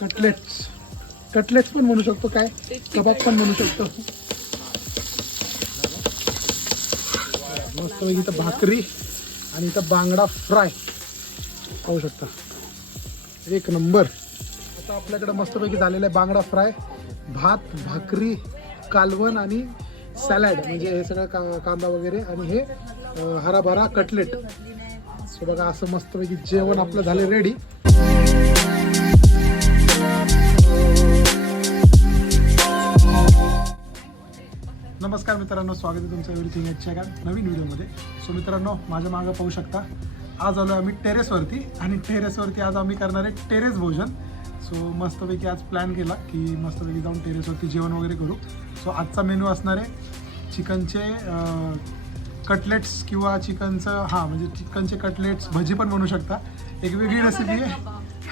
Cutlets cutlets पण म्हणू शकतो काय? कबाब पण म्हणू शकतो. मस्त इथं भाकरी आणि इथं बांगडा फ्राय पाहू शकता. एक नंबर. आता आपल्याकडे मस्तपैकी झालेला आहे बांगडा फ्राय. भात भाकरी कालवण आणि सॅलड. म्हणजे हे सगळं का कांदा वगैरे आणि हे हराभरा कटलेट. सो बघा असं मस्तपैकी जेवण आपलं झालं रेडी नमस्कार मित्रांनो स्वागत आहे तुमचं एव्हरीथिंग याच्या का नवीन व्हिडिओमध्ये. सो मित्रांनो माझ्या मागं पाहू शकता आज आलो आम्ही टेरेसवरती आणि टेरेसवरती आज आम्ही करणार आहे टेरेस भोजन. सो मस्तपैकी आज प्लॅन केला की मस्तपैकी जाऊन टेरेसवरती जेवण वगैरे करू. सो आजचा मेनू असणार आहे चिकनचे कटलेट्स किंवा चिकनचं हां म्हणजे चिकनचे कटलेट्स भजी पण बनवू शकता. एक वेगळी रेसिपी आहे.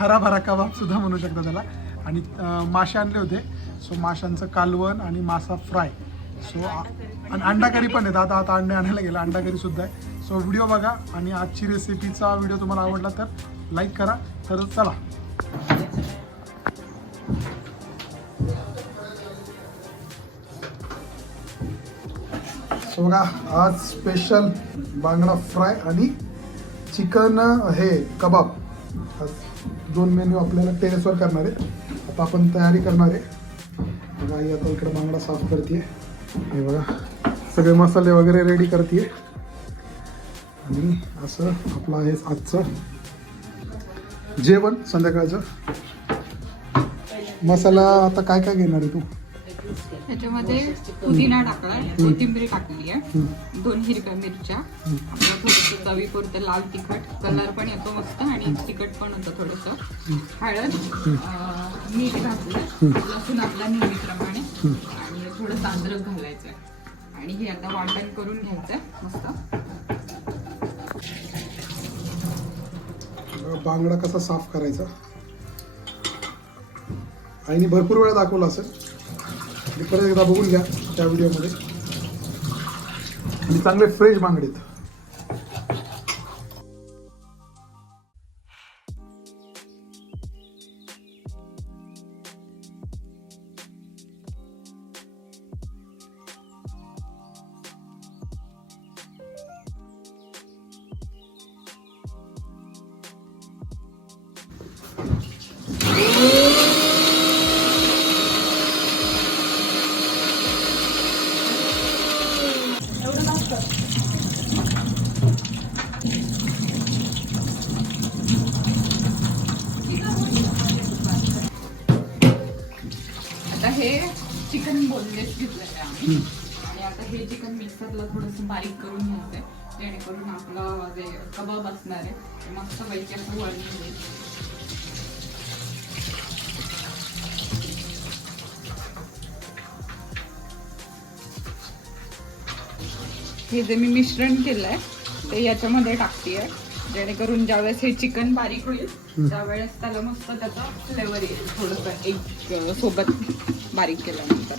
हराभरा कबाब सुद्धा म्हणू शकता त्याला. आणि मासे आणले होते. सो माशांचं कालवण आणि मासा फ्राय. सो आणि अंडा करी पण आहेत. आता आता अंडे आणायला गेला. अंडा करी सुद्धा आहे. सो व्हिडिओ बघा. आणि आजची रेसिपीचा व्हिडिओ तुम्हाला आवडला तर लाईक करा. तर चला. सो बघा. आज स्पेशल बांगडा फ्राय आणि चिकन हे कबाब दोन मेन्यू आपल्याला टेरेसवर करणार आहे आता आपण तयारी करणार आहे. बघा आई आता इकडे बांगडा साफ करते हे बघा सगळे मसाले वगैरे रेडी करते आणि असं आपलं आहे आजचं जेवण संध्याकाळचं. मसाला आता काय काय घेणार आहे तू? त्याच्यामध्ये पुदिना टाकलाय कोथिंबीर टाकली आहे. दोन हिरव्या मिरच्या आपल्या थोडस चवीपुरतं लाल तिखट. कलर पण येतो मस्त आणि तिखट पण होतं थोडस. हळद मीठ घातलं. लसूण आपला नेहमीप्रमाणे. आणि थोडं तांदरक घालायचं आणि हे आता वाटण करून घ्यायचं मस्त. बांगडा कसा साफ करायचा? आईने भरपूर वेळा दाखवला असेल. परत एकदा बघून घ्या त्या व्हिडिओमध्ये. आणि चांगले फ्रेश बांगडे आहेत. बारीक करून घ्यायचंय जेणेकरून आपलं जे कबाब असणार आहे ते मस्त पैकी असं वळून येईल हे जे मी मिश्रण केलंय ते याच्यामध्ये टाकतेय. जेणेकरून ज्यावेळेस हे चिकन बारीक होईल त्यावेळेस त्याला मस्त त्याचा फ्लेवर येईल. थोडस एक सोबत बारीक केल्यानंतर.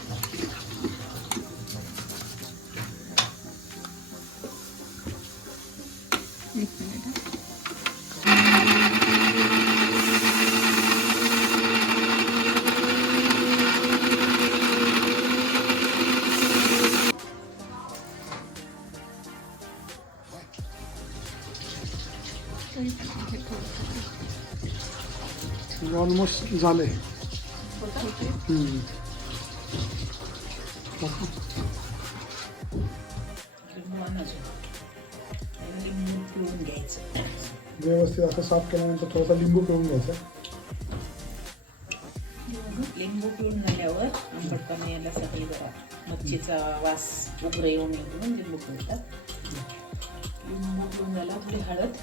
ऑलमोस्ट घ्यायचं व्यवस्थित असं साफ केल्यानंतर थोडासा लिंबू पिळून घ्यायचा. लिंबू पिळून झाल्यावर आंबटपणा यायसाठी जरा मच्छीचा वास उग्र येऊ नये म्हणून लिंबू पिळतात. लिंबू पिळून झाला थोडी हळद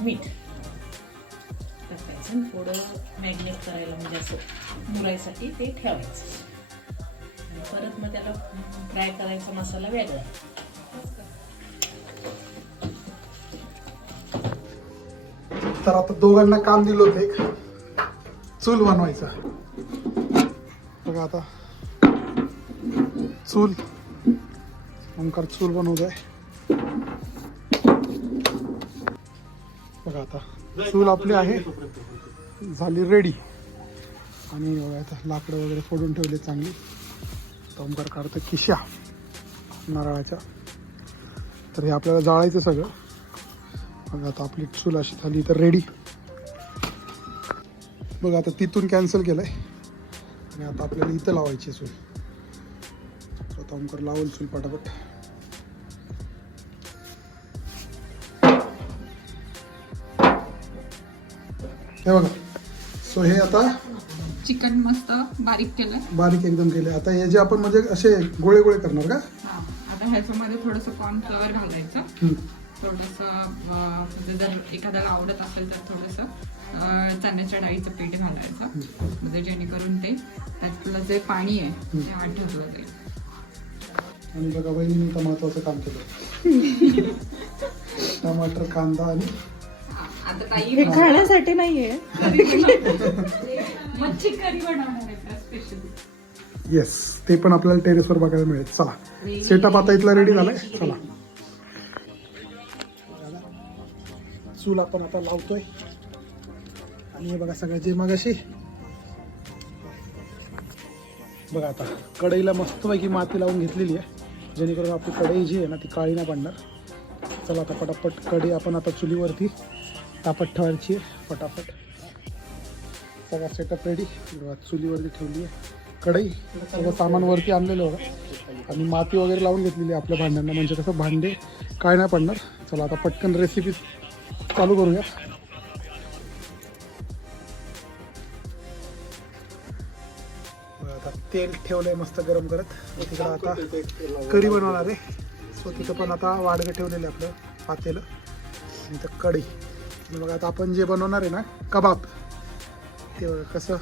मीठ. टाकायचं थोडं मॅग्नेट करायला म्हणजे असं मुरायसाठी ते ठेवायचं. परत मग त्याला फ्राय करायचा मसाला वेगळा. तर आता दोघांना काम दिलं होतं एक. चूल बनवायचा. बघा आता. चूल. ओंकार चूल बनवत चूल आपली आहे. झाली रेडी आणि आता लाकडं वगैरे फोडून ठेवले चांगली. तोमकर काढतं किशा नारळाच्या. तर हे आपल्याला जाळायचं सगळं. मग आता आपली चूल अशी झाली तर रेडी बघ आता तिथून कॅन्सल केलंय. आणि आता आपल्याला इथं लावायची चूल स्वतः ओमकर लावल चूल पटापट. हे बघा. सो हे आता चिकन मस्त बारीक केलंय. बारीक एकदम केले आता हे जे आपण म्हणजे असे गोळे गोळे करणार का? आता ह्याच्यामध्ये थोडंसं कॉर्नफ्लॉवर घालायचं. हम्म. थोडंसं म्हणजे जर एखाद्याला आवडत असेल तर थोडंसं चण्याच्या डाळीचं पीठ घालायचं. म्हणजे जेणेकरून ते त्यातलं जे पाणी आहे ते आठवलं जाईल. आणि बघा वहिनी तर महत्वाचं काम केलं. टमाटर कांदा आणि हा, आता ताई हे खाण्यासाठी नाहीये. मच्छी करी बनवणार आहे स्पेशली येस ते पण आपल्याला टेरेसवर बघायला मिळेल. चला. सेटअप आता इथला रेडी झालाय. चला. चूल आपण आता लावतोय. आणि हे बघा सगळं जे मग अशी बघा आता कढईला मस्तपैकी माती लावून घेतलेली आहे. जेणेकरून आपली कढई जी आहे ना ती काळी नाही पडणार. चला आता पटापट कढई आपण आता चुलीवरती तापत ठेवायची. आहे सगळा सेटअप रेडी चुलीवरती ठेवली आहे. कढई सगळं सामान वरती आणलेलं होतं. आणि माती वगैरे लावून घेतलेली आहे आपल्या भांड्यांना. म्हणजे कसं भांडे काय नाही पडणार. चला आता पटकन रेसिपी चालू करूया आता तेल ठेवलंय मस्त गरम करत. तिकडं आता कढी बनवणार आहे. सो तिथं पण आता वाडगं ठेवलेलं आहे आपलं पातेलं. आणि इथं कढई. आणि बघा आता आपण जे बनवणार आहे ना कबाब. ते बघा कसं?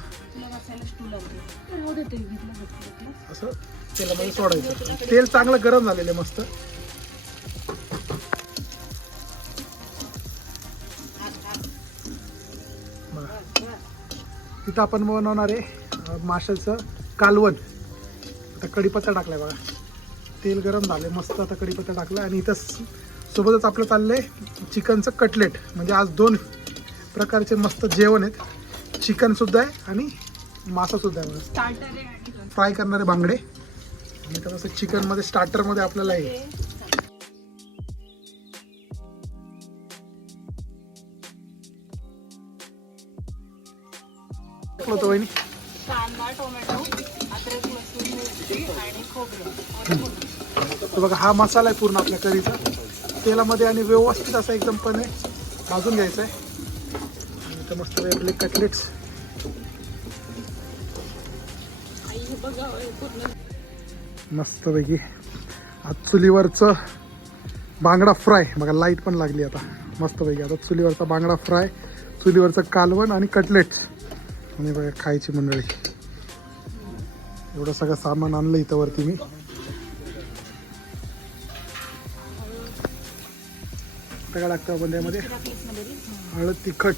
असं तेलामध्ये सोडायचं. तेल चांगलं गरम झालेलं आहे मस्त. बघा. तिथं आपण बनवणार आहे माशाचं कालवण. आता कढीपत्ता टाकलाय बघा. तेल गरम झालंय मस्त आता कढीपत्ता टाकलाय आणि इथं सोबतच आपलं चाललंय चिकनचं कटलेट. म्हणजे आज दोन प्रकारचे मस्त जेवण आहेत. चिकन सुद्धा आहे आणि मासा सुद्धा आहे. आहे फ्राय करणारे बांगडे. आणि तर असं चिकनमध्ये स्टार्टरमध्ये आपल्याला हे. टाकलं होतं वहिनी. कांदा टोमॅटो अद्रक लसूण मिरची आणि खोबरं. तर बघा हा मसाला आहे पूर्ण आपल्या कढीचा. तेलामध्ये आणि व्यवस्थित असा एकदम पणे भाजून घ्यायचं आहे आणि इथं मस्त वेगळे कटलेट्स मस्तपैकी आज चुलीवरचं बांगडा फ्राय. बघा लाइट पण लागली आता. मस्तपैकी आता चुलीवरचा बांगडा फ्राय चुलीवरचं कालवण आणि कटलेट्स आणि बघा खायची मंडळी. एवढं सगळं सामान आणलं इथं वरती मी. काय लागतं आपण त्यामध्ये हळद तिखट.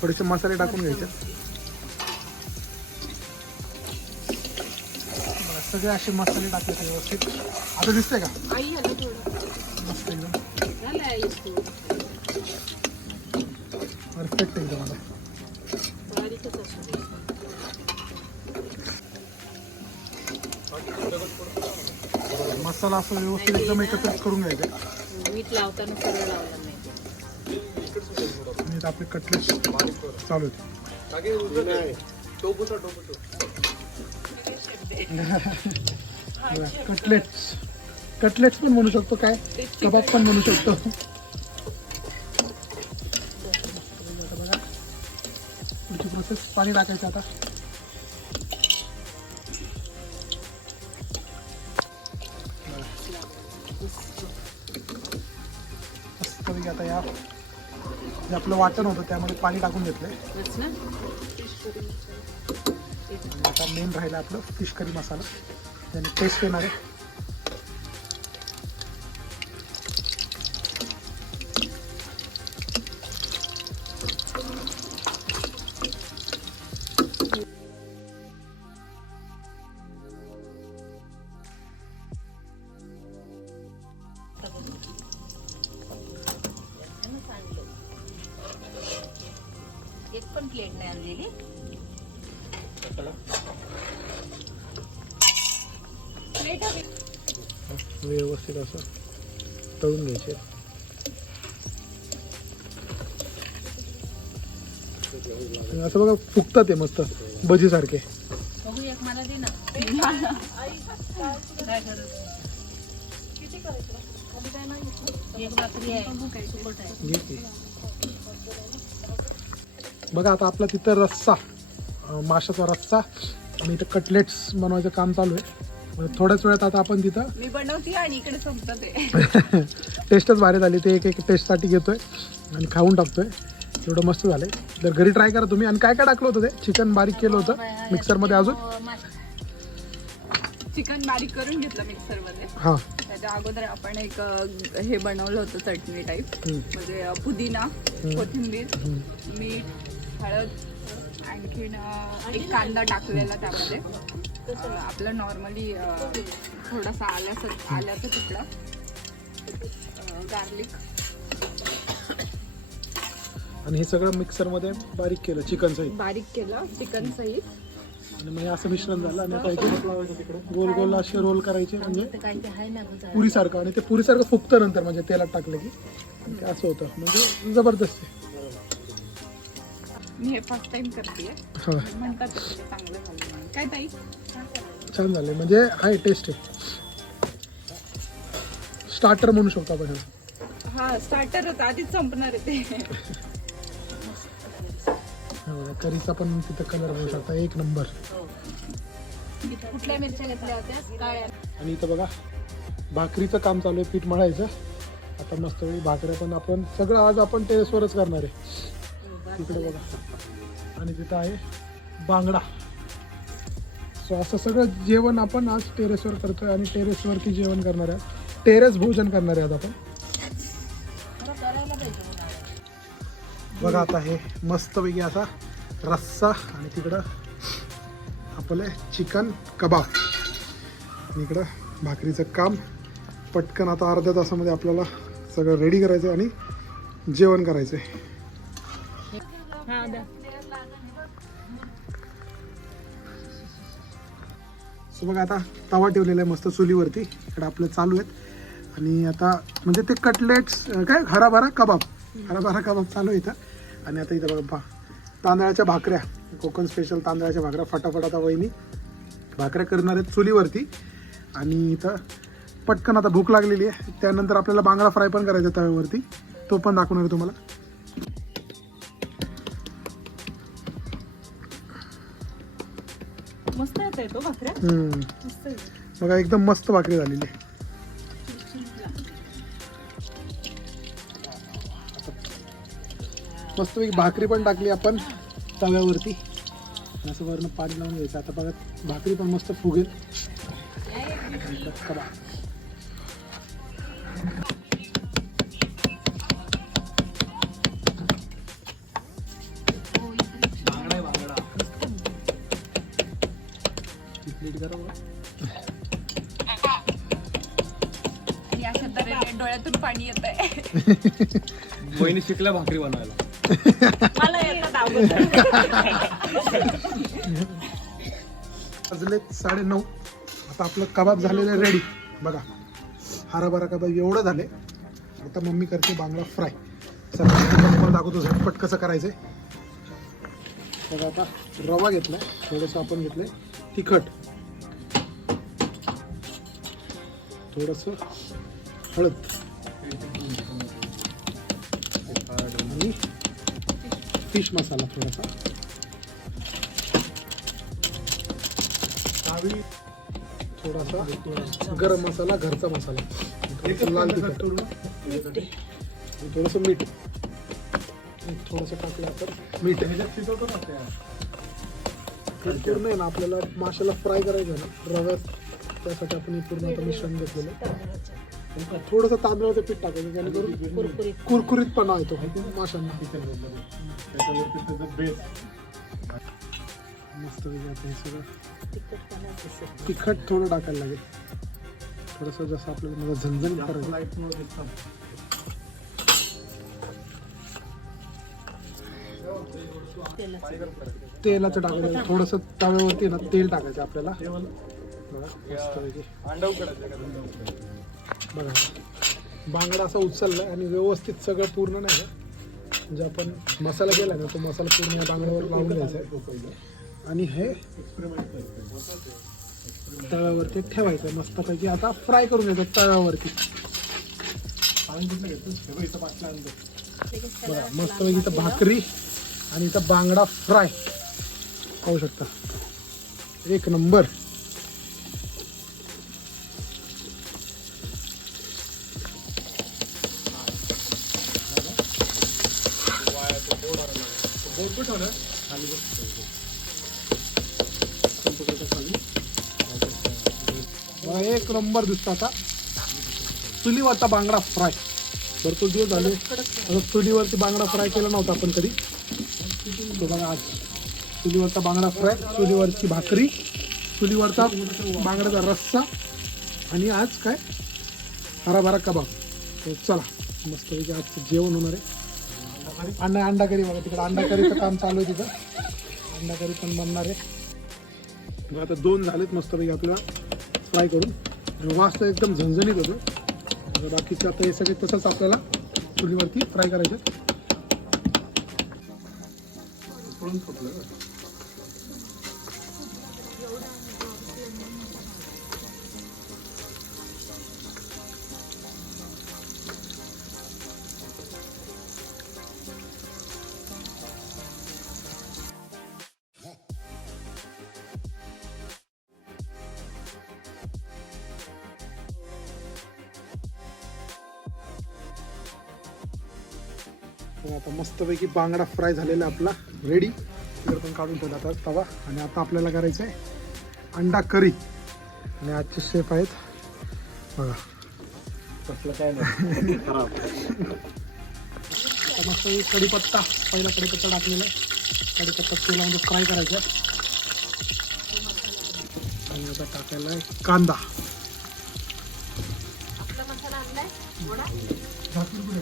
थोडेसे मसाले टाकून घ्यायचे. सगळे असे मसाले टाकले व्यवस्थित. आता दिसतंय का? मस्त एकदम. परफेक्ट एकदम आता. मसाला असं व्यवस्थित एकदम एकत्रित करून घ्यायचं. मीठ लावताना सरळ लावलं नाही. आपले कटलेट चालू आहेत कटलेट्स कटलेट्स पण म्हणू शकतो काय? कबाब पण म्हणू शकतो. पुढची प्रोसेस पाणी टाकायचं आता. मस्तपैकी आता या जे आपलं वाटण होतं त्यामध्ये पाणी टाकून घेतलंय. आता मेन राहिलं आपलं फिश करी मसाला. त्याने टेस्ट येणार आहे. एक पण प्लेट नाही आणलेली. प्लेट व्यवस्थित असं तळून घ्यायचे. असं बघा फुगतात ते मस्त भजीसारखे. बघू एक मला दे ना. एक भाकरी आहे. बघा आता आपला तिथं रस्सा माशाचा रस्सा. आणि इथं कटलेट्स बनवायचं काम चालू आहे. थोड्याच वेळात आता आपण तिथं मी बनवते आणि इकडे संपत आहे टेस्टच भारी झाली ते एक एक टेस्टसाठी घेतोय आणि खाऊन टाकतोय. एवढं मस्त झालंय. तर घरी ट्राय करा तुम्ही. आणि काय काय टाकलं होतं ते? चिकन बारीक केलं होतं मिक्सरमध्ये अजून. चिकन बारीक करून घेतलं मिक्सरमध्ये हां. त्याच्या अगोदर आपण एक हे बनवलं होतं चटणी टाईप. म्हणजे पुदिना कोथिंबीर मीठ हळद आणखीन एक कांदा टाकलेला त्यामध्ये. आपलं नॉर्मली थोडासा आल्याचं आल्याचा तुकडा. गार्लिक आणि हे सगळं मिक्सरमध्ये बारीक केलं चिकन सहित. बारीक केलं चिकन सहित. आणि मग हे असं मिश्रण झालं आणि आता इथे गोल गोल असे रोल करायचे म्हणजे काय. पुरीसारखं. आणि ते पुरीसारखं फुगतं नंतर म्हणजे तेलात टाकलं की. असं होतं. म्हणजे जबरदस्त आहे. मी हे फर्स्ट टाइम करते हां. म्हणतात चांगलं झालं. काय ताई? छान झाले म्हणजे आहे टेस्ट आहे. स्टार्टर म्हणू शकतो आपण. हा स्टार्टरच आधीच संपणार आहे ते. करीचा पण तिथं कलर बघू शकता. एक नंबर कुठल्या मिरच्या घेतल्या होत्या? आणि इथं बघा भाकरीचं काम चालू आहे पीठ मळायचं. आता मस्त भाकऱ्या पण आपण सगळं आज आपण टेरेसवरच करणार आहे. तिकडे बघा. आणि तिथं आहे बांगडा. सो असं सगळं जेवण आपण आज टेरेसवर करतोय आणि टेरेसवरती जेवण करणार आहे टेरेस भोजन करणार आहे आपण. बघा आता हे मस्तपैकी असा रस्सा आणि तिकडं आपले चिकन कबाब. आणि इकडं भाकरीचं काम. पटकन आता अर्ध्या तासामध्ये आपल्याला सगळं रेडी करायचं आहे आणि जेवण करायचं आहे हा सो बघा आता तवा ठेवलेला आहे मस्त चुलीवरती. इकडं आपलं चालू आहेत. आणि आता म्हणजे ते कटलेट्स काय? हराभरा कबाब. हराभरा कबाब चालू आहे इथं. आणि आता इथं बघा तांदळाच्या भाकऱ्या. कोकण स्पेशल तांदळाच्या भाकऱ्या. फटाफट आता वहिनी भाकऱ्या करणार आहेत चुलीवरती. आणि इथं पटकन आता भूक लागलेली आहे. त्यानंतर आपल्याला बांगडा फ्राय पण करायचा आहे तव्यावरती. तो पण दाखवणार आहे तुम्हाला. मस्त भाकऱ्या? हम्म. मस्त आहे. बघा एकदम मस्त भाकरी झालेली. आहे मस्तपैकी भाकरी पण टाकली आपण तव्यावरती. आणि असं वरनं पाणी लावून घ्यायचं. आता बघा भाकरी पण मस्त फुगेल. पाणी येत आहे वहिनी शिकल्या भाकरी बनवायला. मला येतात अगोदर वाजले साडे नऊ आता आपलं कबाब झालेलं रेडी बघा. हराभरा कबाब एवढं झाले. आता मम्मी करते बांगडा फ्राय तुम्हाला दाखवतो झटपट कसं करायचंय. बघा आता रवा घेतलाय. थोडंसं आपण घेतलंय तिखट. थोडंसं हळद. फिश मसाला थोडासा. थोडासा गरम मसाला घरचा मसाला. लाल तिखट. आणि थोडंसं मीठ. थोडंसं टाकलं आपण मीठ. पूर्ण आहे ना आपल्याला माशाला फ्राय करायचं आहे ना रव्यात. त्यासाठी आपण हे पूर्ण मिश्रण घेतलेलं. थोडंसं तांदळाचं पीठ टाकायचं जेणेकरून कुरकुरीत कुरकुरीतपणा येतो माशांना. मस्त हे सगळं तिखट थोडं टाकायला लागेल. थोडंसं जसं आपल्याला मला झणझण करायचं. तेलाचं टाकायचं थोडंसं तव्यावरती ना तेल टाकायचं आपल्याला. बघा. बांगडा असा उचलला आणि व्यवस्थित सगळं पूर्ण नाही का म्हणजे आपण मसाला केला ना तो मसाला पूर्ण या बांगड्यावर लावून द्यायचा आहे. आणि हे तव्यावरती ठेवायचं मस्तपैकी. आता फ्राय करून घ्यायचं तव्यावरती. बघा मस्तपैकी इथं भाकरी आणि इथं बांगडा फ्राय पाहू शकता. एक नंबर. बघा, एक नंबर दिसतो आता. चुलीवरचा बांगडा फ्राय. भरपूर दिवस झाले. आता चुलीवरती बांगडा फ्राय केला नव्हता आपण कधी. तो बघा आज. चुलीवरचा बांगडा फ्राय चुलीवरची भाकरी चुलीवरचा बांगड्याचा रस्सा आणि आज काय? हराभरा कबाब. चला मस्तपैकी आजचं जेवण होणार आहे. अंडा अंडा करी बघा तिकडे. अंडा करीचं काम चालू आहे तिथं. अंडा करी पण बनणार आहे. आता दोन झालेत मस्तपैकी आपल्याला. फ्राय करून. आणि वास तर एकदम झणझणीत होतो. बाकीचं आता हे सगळे तसंच आपल्याला चुलीवरती फ्राय करायचे तर आता मस्तपैकी बांगडा फ्राय झालेला आपला रेडी तर पण काढून ठेवला आता तवा. आणि आता आपल्याला करायचं आहे अंडा करी. आणि आजचे शेफ आहेत. बघा. तसलं काय नाही. आता मस्त कढीपत्ता पहिला कढीपत्ता टाकलेला आहे. कढीपत्ता तेलामध्ये फ्राय करायचा. आणि आता टाकायला आहे कांदा. झाकून पुढे.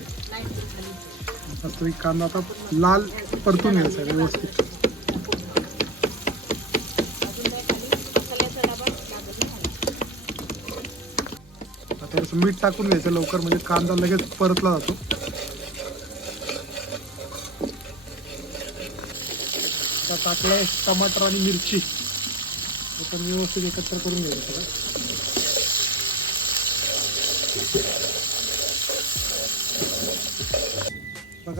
मस्त कांदा आता लाल परतून घ्यायचा व्यवस्थित. आता मीठ टाकून घ्यायचं लवकर म्हणजे कांदा लगेच परतला जातो. आता टाकलंय टमाटर आणि मिरची. आपण व्यवस्थित एकत्र करून घ्यायचं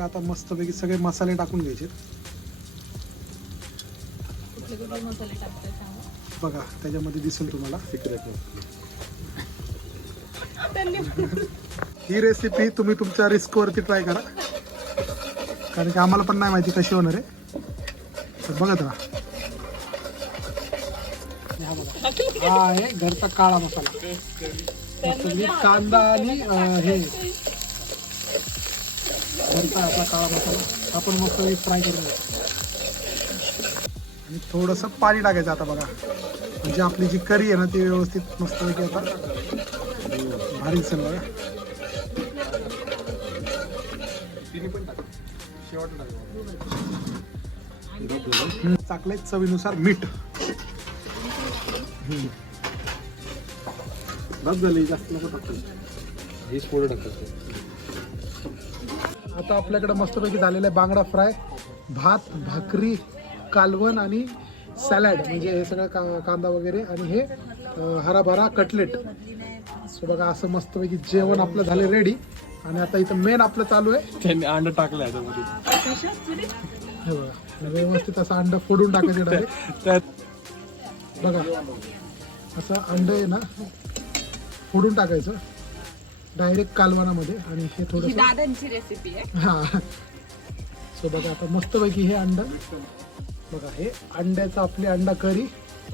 बघा आता मस्तपैकी सगळे मसाले टाकून घ्यायचे. कुठले कुठले मसाले टाकताय सांगा? बघा त्याच्यामध्ये दिसेल तुम्हाला. ही रेसिपी तुम्ही तुमच्या रिस्क वरती ट्राय करा. कारण की आम्हाला पण नाही माहिती कशी होणार आहे. तर बघत राहा. हा बघा. हा आहे घरचा काळा मसाला. कांदा आणि हे. घरचा आपला काळा मसाला आपण मस्त फ्राय करून आणि थोडंसं पाणी टाकायचं आता बघा. म्हणजे आपली जी करी आहे ना ती व्यवस्थित मस्तपैकी आता भारी दिसेल बघा. टाकलंय चवीनुसार मीठ. बस झाली जास्त नको टाकू. हेच पोळं टाकतात आता आपल्याकडे मस्तपैकी झालेला आहे बांगडा फ्राय भात भाकरी कालवण आणि सॅलड. म्हणजे हे सगळं का कांदा वगैरे आणि हे हराभरा कटलेट. सो बघा असं मस्तपैकी जेवण आपलं झालं रेडी आणि आता इथं मेन आपलं चालू आहे. त्यांनी अंड टाकलं ह्याच्यामध्ये हे बघा व्यवस्थित असं अंड फोडून टाकायचं डायरेक्ट त्यात बघा असं अंड आहे ना फोडून टाकायचं. डायरेक्ट कालवणामध्ये आणि हे थोडंसं दादांची रेसिपी आहे. हा. सो बघा आता मस्तपैकी हे अंड बघा हे अंड्याचं आपली अंडा करी.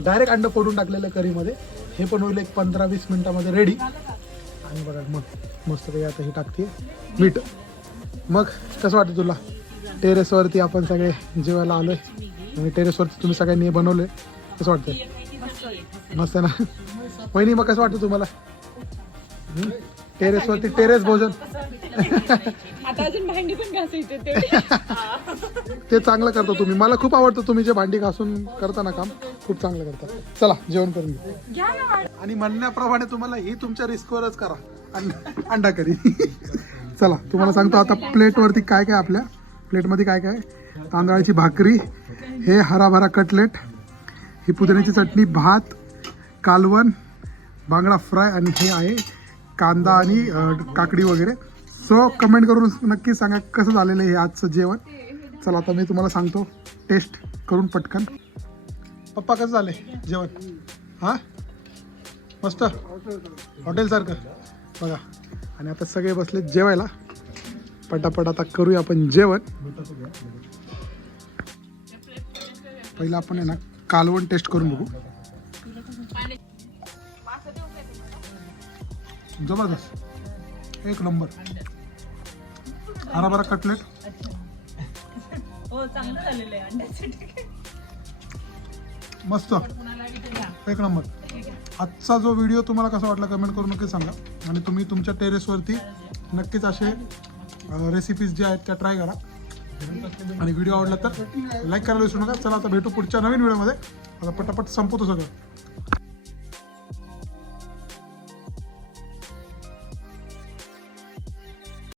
डायरेक्ट अंड फोडून टाकलेलं करीमध्ये. हे पण होईल एक पंधरा वीस मिनिटामध्ये रेडी आणि बघा मग मस्तपैकी आता हे टाकते. मीठ. मग कसं वाटतं तुला? टेरेसवरती आपण सगळे जेवायला आलोय. आणि टेरेसवरती तुम्ही सगळ्यांनी हे बनवलंय कसं वाटतंय? मस्त आहे. ना? वहिनी मग कसं वाटतं तुम्हाला? हं? टेरेसवरती टेरेस भोजन. आता अजून भांडी पण घासायचे तेवढी ते चांगलं करता तुम्ही. मला खूप आवडतं तुम्ही जे भांडी घासून करता ना काम. खूप चांगलं करता. चला जेवण करून घेऊ. आणि म्हणण्याप्रमाणे तुम्हाला ही तुमच्या रिस्कवरच करा. अंड- अंडा करी. चला तुम्हाला सांगतो आता प्लेटवरती काय काय आपल्या प्लेटमध्ये काय काय? तांदळाची भाकरी हे हराभरा कटलेट ही पुदिन्याची चटणी भात कालवण बांगडा फ्राय आणि हे आहे कांदा आणि काकडी वगैरे. सो कमेंट करून नक्की सांगा कसं झालेलं आहे हे आजचं जेवण. चला आता मी तुम्हाला सांगतो. टेस्ट करून पटकन. पप्पा कसं झाले जेवण? हां? मस्त? हॉटेलसारखं? बघा. आणि आता सगळे बसले जेवायला. पटापट आता करूया आपण जेवण. पहिलं आपण आहे ना कालवण टेस्ट करून बघू. जबरदस्त. एक नंबर. हराभरा कटलेट. हो चांगलं झालेलं आहे अंड्यासाठी मस्त. एक नंबर. आजचा जो व्हिडिओ तुम्हाला कसा वाटला कमेंट करून नक्की सांगा. आणि तुम्ही तुमच्या टेरेसवरती नक्कीच असे रेसिपीज जे आहेत त्या ट्राय करा. आणि व्हिडिओ आवडला तर लाईक करायला विसरू नका. चला आता भेटू पुढच्या नवीन व्हिडिओमध्ये. आता पटापट संपवतो सगळं.